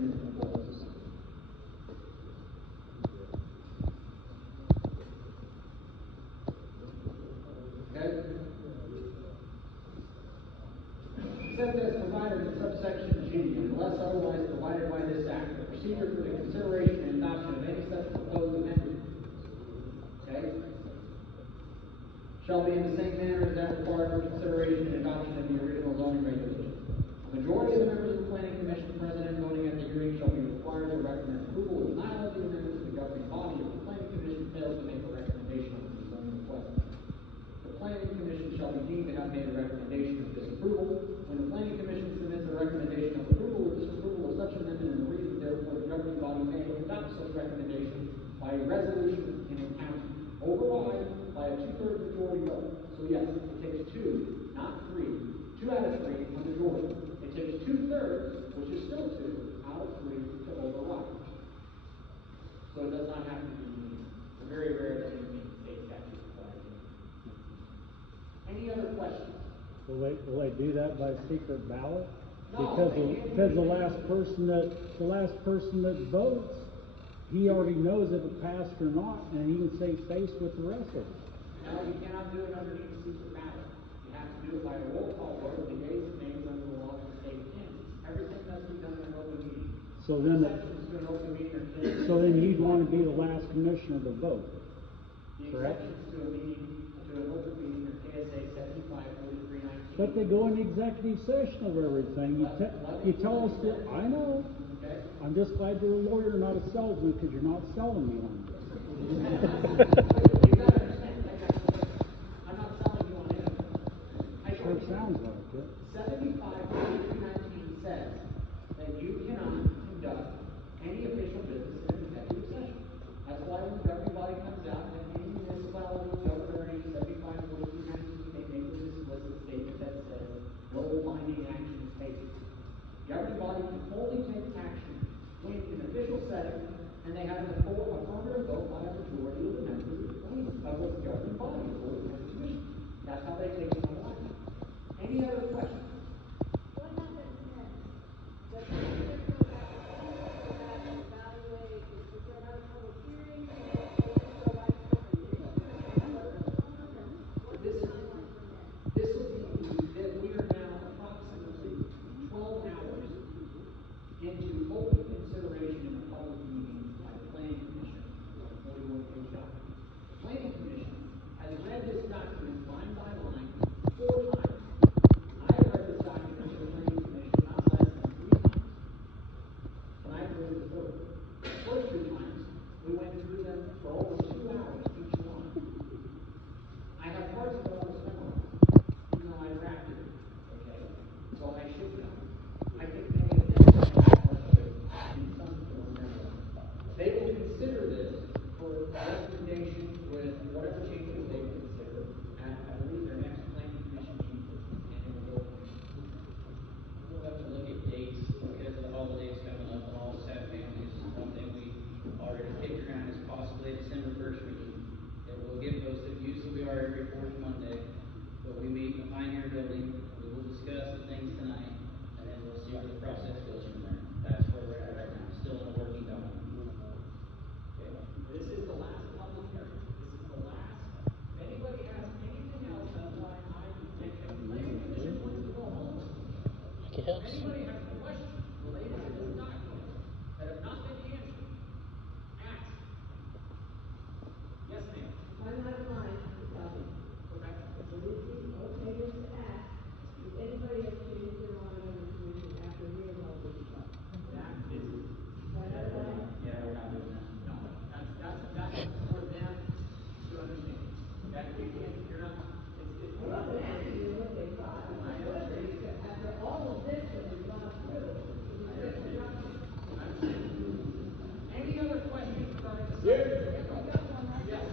municipal goals. Okay? Except as provided in subsection G, unless otherwise provided by this act, the procedure for the consideration and adoption of any such proposed amendment, okay, shall be in the same manner as that required for consideration and adoption of the original zoning regulation. A majority of the members of the Planning Commission present and voting at the hearing shall be required to recommend approval of denial of the amendment to the governing body if the Planning Commission fails to make a recommendation on the zoning request. The Planning Commission shall be deemed to have made a recommendation of disapproval. When the Planning Commission submits a recommendation of approval or disapproval of such amendment and the reason therefore the governing body may adopt such recommendation by a resolution in a county, override by a 2/3 majority vote. So yes, it takes 2, not 3. 2 out of 3, a majority. It takes 2/3, which is still 2 out of 3 to override. So it does not have to be unanimous. It's very rare that you need state statute requires it. Any other questions? Will they do that by secret ballot? No, Because the last person that votes, he already knows if it passed or not, and he can save face with the rest of it. No, you cannot do it underneath the secret ballot. You have to do it by a roll call vote of the yeas and nays under the laws of the state of Kansas. Everything must be done in an open meeting. So then, Exceptions to an open meeting are clear. so then you'd want to be the last commissioner to vote, The correct? exceptions to a meeting, to an open meeting are KSA 75-43-19. But they go in executive session of everything. You tell us that, I know. Okay? I'm just glad you're a lawyer, not a salesman, because you're not selling me on this. You gotta understand, I'm not selling you on anything. Sure sounds like it. 75-43-19 says that you cannot conduct any official business in an executive session. That's why when the governing body comes out and any municipality governing 75-43-19, they make this explicit statement that says no binding action is taken. The governing body can only take action when in an official setting and they have an affirmative vote by a majority of the members of the governing body or the county commission. That's how they take it on line. Any other questions? What happens next? Does the commissioner go back and evaluate, is there another public hearing? Or go back to the commission? What's the timeline for next? This will be that we are now approximately 12 hours into open consideration in a public meeting by the Planning Commission on a 41-page document. The Planning Commission has read this document line by line 4 times. I have read this document to the Planning Commission not less than 3 times. And I've read the third. The first 2 times, we went through them for over 2 hours each one. I have parts of it on the memorized, even though I drafted it. Okay? So I should know. I think many of them have parts of it in some form or another. They will consider this for recommendation with whatever changes they consider at, I believe, their next Planning Commission meeting. And it will go. We'll have to look at dates because of the holidays coming up and all the sad families. One thing we already kicked around is possibly a December 1st meeting. It will get posted. Usually we are every 4th Monday, but we meet in the Pioneer Building. We will discuss the things tonight, and then we'll see where the process goes from there. That's where we're at right now. Still in a working document. Okay? This is the last public hearing. This is the last. If anybody has anything else, that's why I think the Planning Commission wants to go home. If anybody has questions related to this document that have not been answered, ask. Yes, ma'am. I'm not blind, Okay. so this is okay just to ask, if anybody has changed their mind on the commission after hearing all this stuff. That is, Yeah, we're not doing that. no, that's for them to understand. That you can't, you're not, it's I wasn't asking you what they thought. I understand. After all of this that we've gone through, it's just a document. Any other questions regarding the Yes. Yes.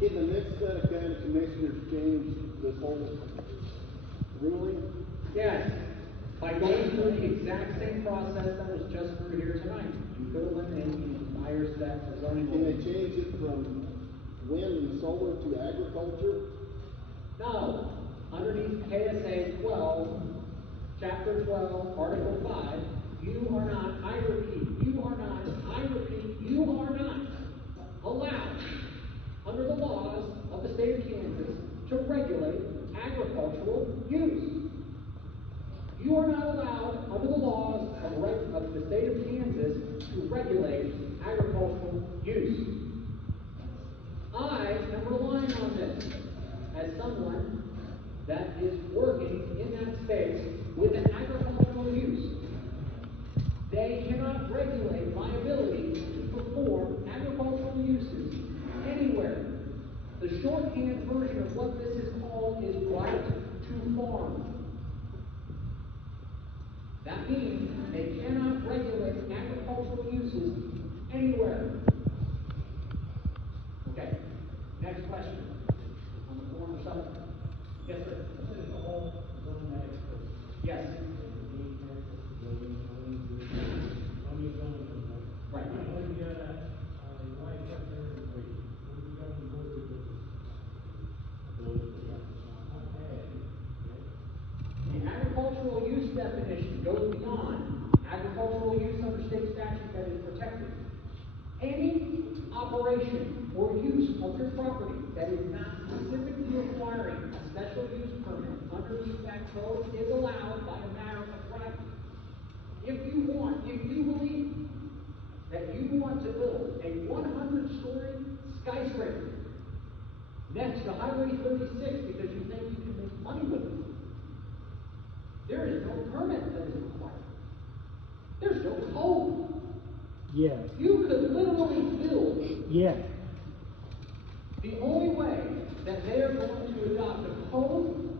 Can the next set of county commissioners change this whole ruling? Yes. By going through the exact same process that was just through here tonight, you could eliminate the entire set of zoning Can they laws. change it from wind and solar to agriculture? No, underneath KSA 12, Chapter 12, Article 5, you are not, either to regulate agricultural use. I am relying on this as someone that is working in that space with an agricultural use. They cannot regulate my ability to perform agricultural uses anywhere. The shorthand version of what this is called is right to farm. That means they cannot regulate agricultural uses anywhere. Okay, next question. On the former subject. Yes, sir. Yes. Right. The agricultural use definition goes beyond agricultural use under state statute that is protected. Any operation or use of your property that is not specifically requiring a special use permit under the exact code is allowed by a matter of right. If you believe that you want to build a 100-story skyscraper next to Highway 36 because you think you can make money with it, there is no permit that is required. There's no code. Yes. You could literally build. Yes. The only way that they are going to adopt a code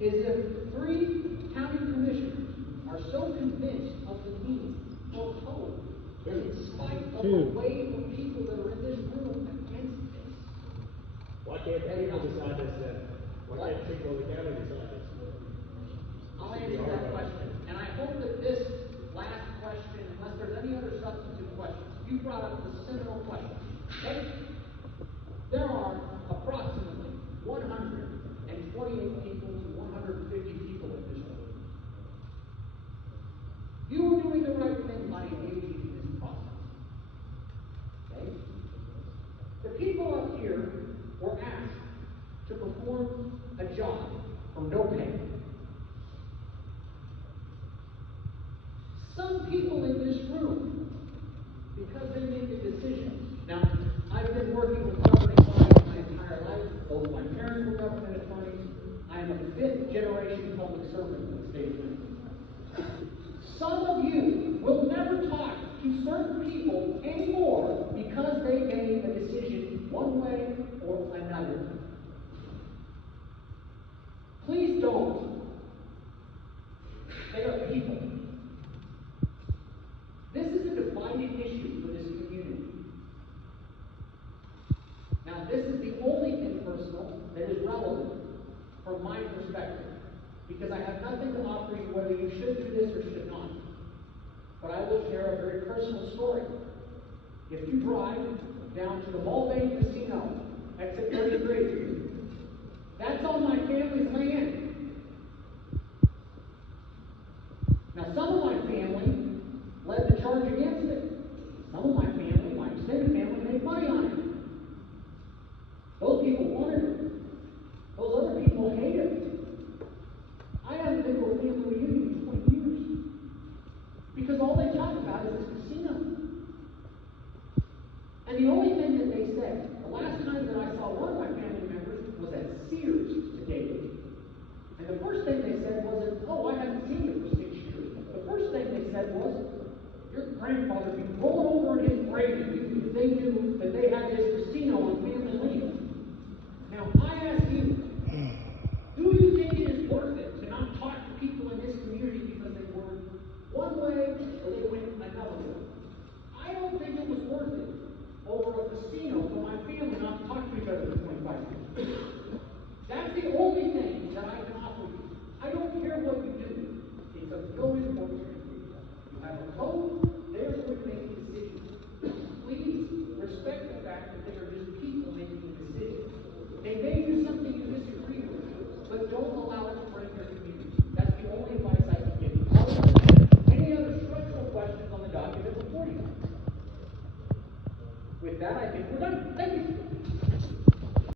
is if 3 county commissioners are so convinced of the need for a code, in spite of the weight of people that are in this room against this. Why can't the people decide this then? Why can't the people of the county decide this? I'll answer that question. And I hope that this last question, unless there's any other substantive questions, you brought up the seminal question. Okay? There are approximately 128 people to 150 people in this room. You were doing the right thing by engaging in this process. Okay? The people up here were asked to perform a job for no pay. Some people in this room, because they make a decision. Now, I've been working with governing bodies my entire life. Both my parents were government attorneys. I am a 5th generation public servant in the state of Minnesota. Some of you will never talk to certain people anymore because they made a decision one way or another. Please don't. They are people. This is a divided issue for this community. Now, this is the only thing personal that is relevant from my perspective, because I have nothing to offer you whether you should do this or should not. But I will share a very personal story. If you drive down to the Mulvane Casino, exit 33, that's on my family's land. Now, some of my family led the charge against it. Some of my family, my extended family, made money on it. Those people wanted it. Those other people hate it. I haven't been to a family reunion in 20 years. Because all they talk about is this casino. And the only thing that they said, the last time that I saw one of my family members was at Sears today. And the first thing they said wasn't, oh, I haven't seen you for 6 years. The first thing they said was, your grandfather would be rolling over in his grave if they knew that they had this casino on family land. Now, I ask you, do you think it is worth it to not talk to people in this community because they were one way or they went another way? I don't think it was worth it over a casino for my family not to talk to each other for 25 years. That's the only thing that I can offer you. I don't care what you do. It's of no importance to you. You have a code, they're going to make decisions. Please respect the fact that they are just people making a decision. They may do something you disagree with, but don't allow it to break your community. That's the only advice I can give you. Any other structural questions on the document before you? With that, I think we're done. Thank you.